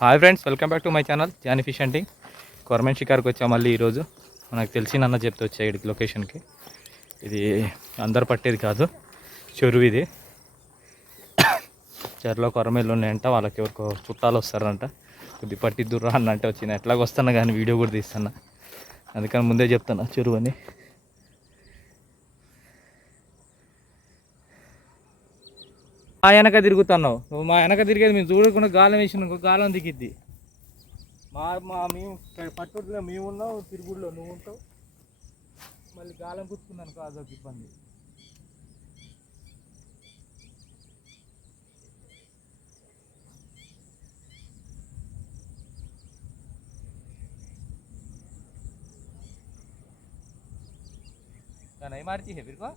Hi friends, welcome back to my channel Johnny fish hunting. కొరమేన్ షికార్కి వచ్చాం మళ్ళీ ఈరోజు. మనకు తెలిసినన్న చెప్తే వచ్చాయి ఇక్కడికి లొకేషన్కి. ఇది అందరు పట్టేది కాదు, చెరువు ఇది. చెరువులో కొరమేళ్ళు ఉన్నాయంట, వాళ్ళకి ఎవరికో చుట్టాలు వస్తారంట. కొద్ది పట్టిద్దురా అన్న అంటే వచ్చిన ఎట్లాగ వస్తున్నా కానీ వీడియో కూడా తీస్తున్నా, అందుకని ముందే చెప్తున్నా చెరువు అని. మా వెనక తిరుగుతున్నావు నువ్వు, మా వెనక తిరిగేది మేము చూడకుండా గాలం వేసిన గాలం దిగిద్ది. మేము పట్టుట్లో మేము ఉన్నావు, తిరుగుడులో నువ్వు ఉంటావు, మళ్ళీ గాలం పుచ్చుకున్నాను అదొక ఇబ్బంది. नहीं मारती है फिर को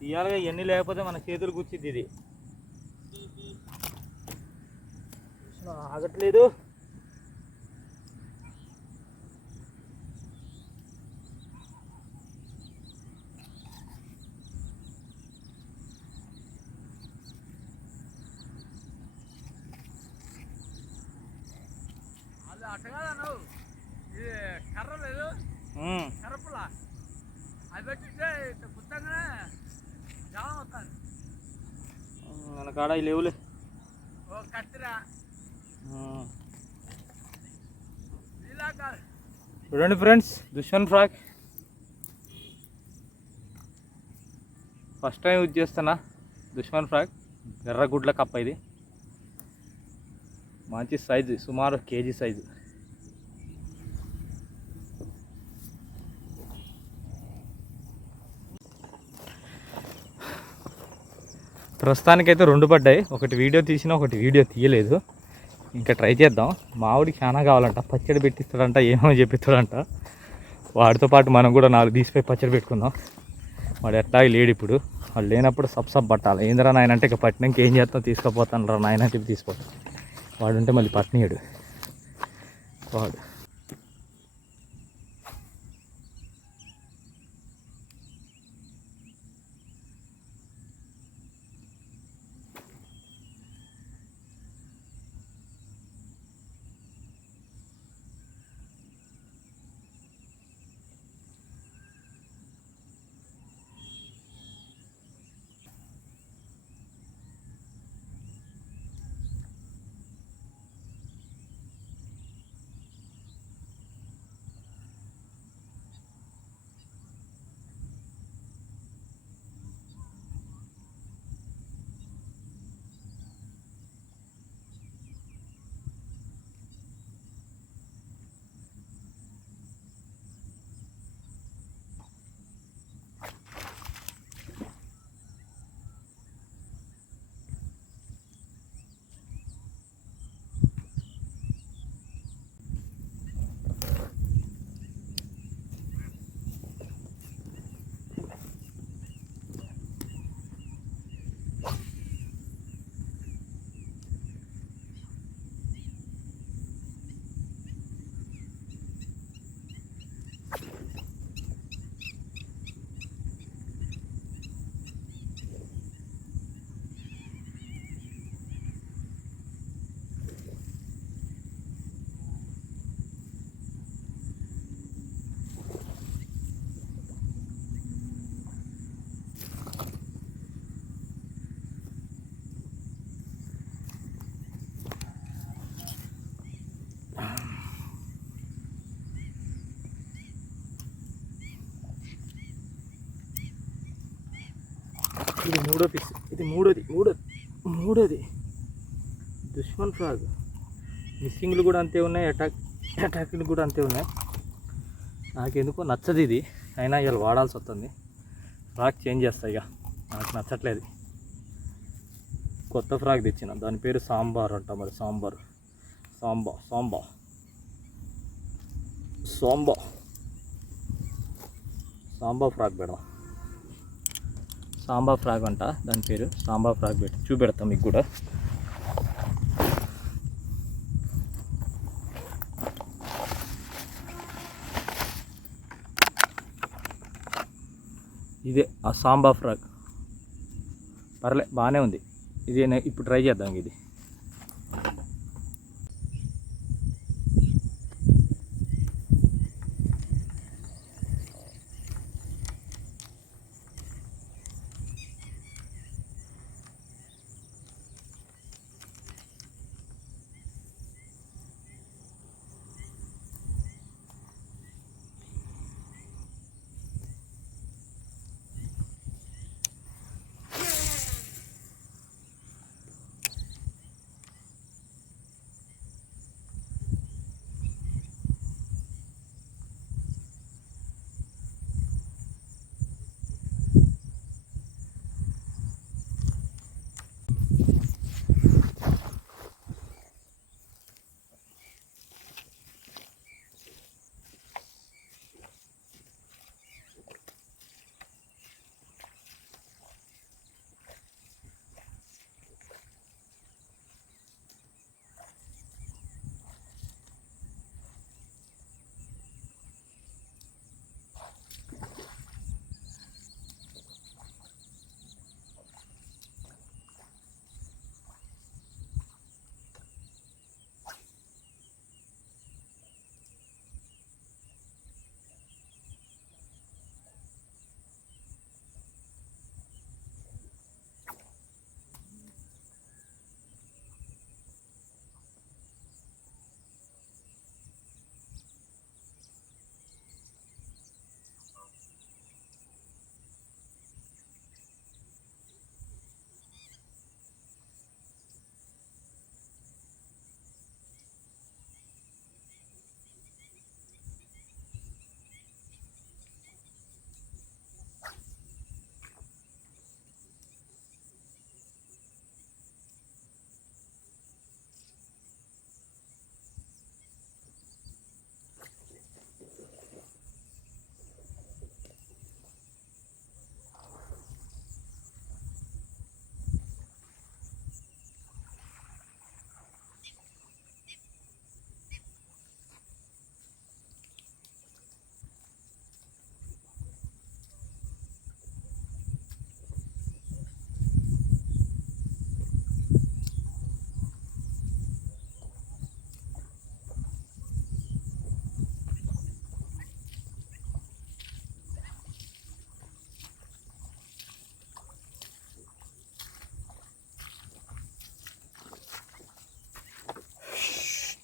తీయాలిగా. ఎన్ని లేకపోతే మన చేతులు గుచ్చిద్ది, ఇది ఆగట్లేదు. అట్టగా ఇది కర్ర లేదు, కర్రపుల అది పెట్టితే పుస్తకంగా జాలం వస్తుంది. మన కాడ లేవులే. ఓ కత్తిరా చూడండి ఫ్రెండ్స్, దుష్మన్ ఫ్రాక్ ఫస్ట్ టైం యూజ్ చేస్తున్నా. దుష్మన్ ఫ్రాక్ ఎర్రగుడ్ల కప్ప. ఇది మంచి సైజు, సుమారు కేజీ సైజు. ప్రస్తుతానికైతే రెండు పడ్డాయి. ఒకటి వీడియో తీసినా, ఒకటి వీడియో తీయలేదు. ఇంకా ట్రై చేద్దాం. మామిడికి చాలా కావాలంట, పచ్చడి పెట్టిస్తాడంట, ఏమో చెప్పిస్తాడంట. వాడితో పాటు మనం కూడా 4 తీసిపోయి పచ్చడి పెట్టుకుందాం. వాడు ఎట్లాగే లేడు ఇప్పుడు. వాడు లేనప్పుడు సబ్ పట్టాలి. ఏందిరా నాయన అంటే, ఇక పట్టినాక ఏం చేస్తాం, తీసుకుపోతాను రా నాయన అంటే తీసుకోవాలి. వాడు ఉంటే మళ్ళీ పట్టినీయడు వాడు. మూడో పీస్, ఇది మూడోది దుష్మన్ ఫ్రాగ్. మిస్సింగ్లు కూడా అంతే ఉన్నాయి, అటాక్లు కూడా అంతే ఉన్నాయి. నాకెందుకో నచ్చదు ఇది, అయినా ఇవాళ వాడాల్సి వస్తుంది. ఫ్రాక్ చేంజ్ చేస్తా ఇక, నాకు నచ్చట్లేదు. కొత్త ఫ్రాక్ తెచ్చిన, దాని పేరు సాంబార్ అంట. మరి సాంబా ఫ్రాక్ పెడదాం. సాంబా ఫ్రాక్ అంట దాని పేరు. సాంబా ఫ్రాక్ చూపెడతాం మీకు కూడా. ఇదే ఆ సాంబా ఫ్రాక్. పర్లే, బాగానే ఉంది. ఇది ఇప్పుడు ట్రై చేద్దాం ఇది.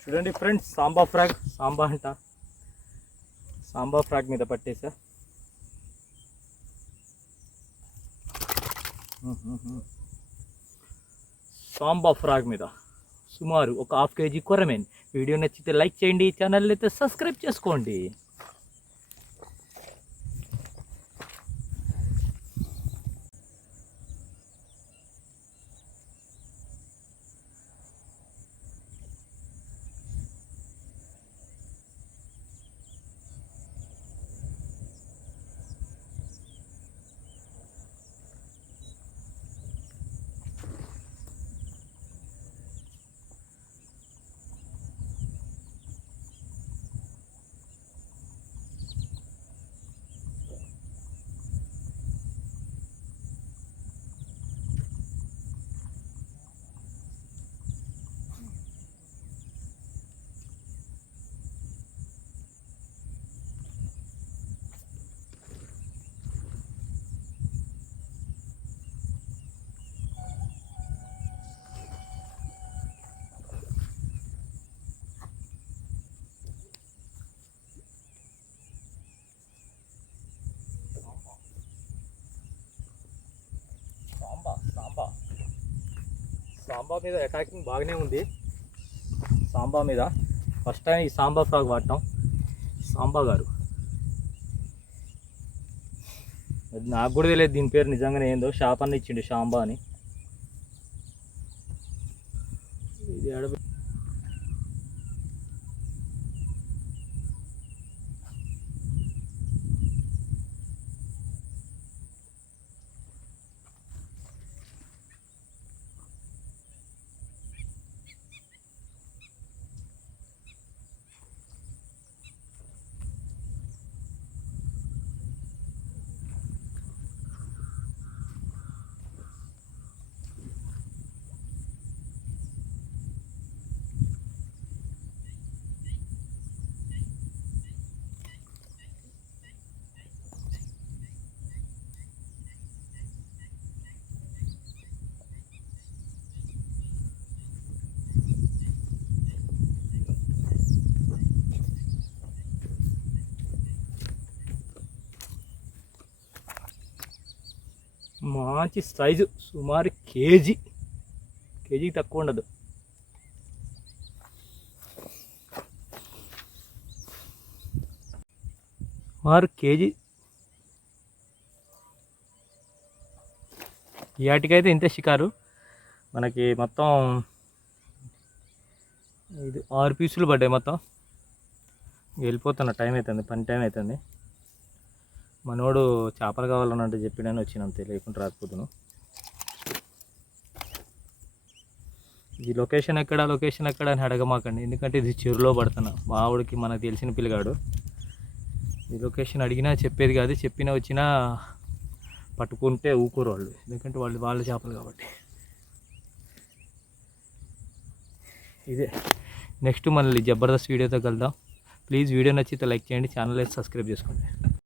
చూడండి ఫ్రెండ్స్, సాంబా ఫ్రాగ్ మీద పట్టేసా. సాంబా ఫ్రాగ్ మీద సుమారు ఒక 1/2 kg కొరమేన్. వీడియో నచ్చితే లైక్ చేయండి, ఛానల్ అయితే సబ్స్క్రైబ్ చేసుకోండి. సాంబా మీద అటాకింగ్ బాగానే ఉంది. సాంబా మీద ఫస్ట్ టైం ఈ సాంబా ఫ్రాగ్ వాడటం. సాంబా గారు అది నాకు కూడా తెలియదు దీని పేరు నిజంగానే ఏందో. షాప్ అన్న ఇచ్చిండు సాంబా అని. ఇది ఆడ మంచి సైజు, సుమారు కేజీకి తక్కువ ఉండదు. సుమారు కేజీ. వాటికైతే ఇంతే షికారు. మనకి మొత్తం ఇది 6 పీసులు పడ్డాయి మొత్తం. వెళ్ళిపోతున్న టైం అవుతుంది, పని టైం అవుతుంది. మనోడు చేపలు కావాలన్నట్టు చెప్పిడని వచ్చినంతే, లేకుంటే రాకపోతున్నాను. ఇది లొకేషన్ ఎక్కడ అని అడగమాకండి, ఎందుకంటే ఇది చెరువులో పడుతున్నా. మా ఆవిడకి మనకు తెలిసిన పిల్లగాడు. ఈ లొకేషన్ అడిగినా చెప్పేది కాదు, చెప్పినా వచ్చినా పట్టుకుంటే ఊకోరు వాళ్ళు, ఎందుకంటే వాళ్ళ చేపలు కాబట్టి. ఇదే నెక్స్ట్ మళ్ళీ జబర్దస్త్ వీడియోతో కలుద్దాం. ప్లీజ్ వీడియో నచ్చితే లైక్ చేయండి, ఛానల్ అయితే సబ్స్క్రైబ్ చేసుకోండి.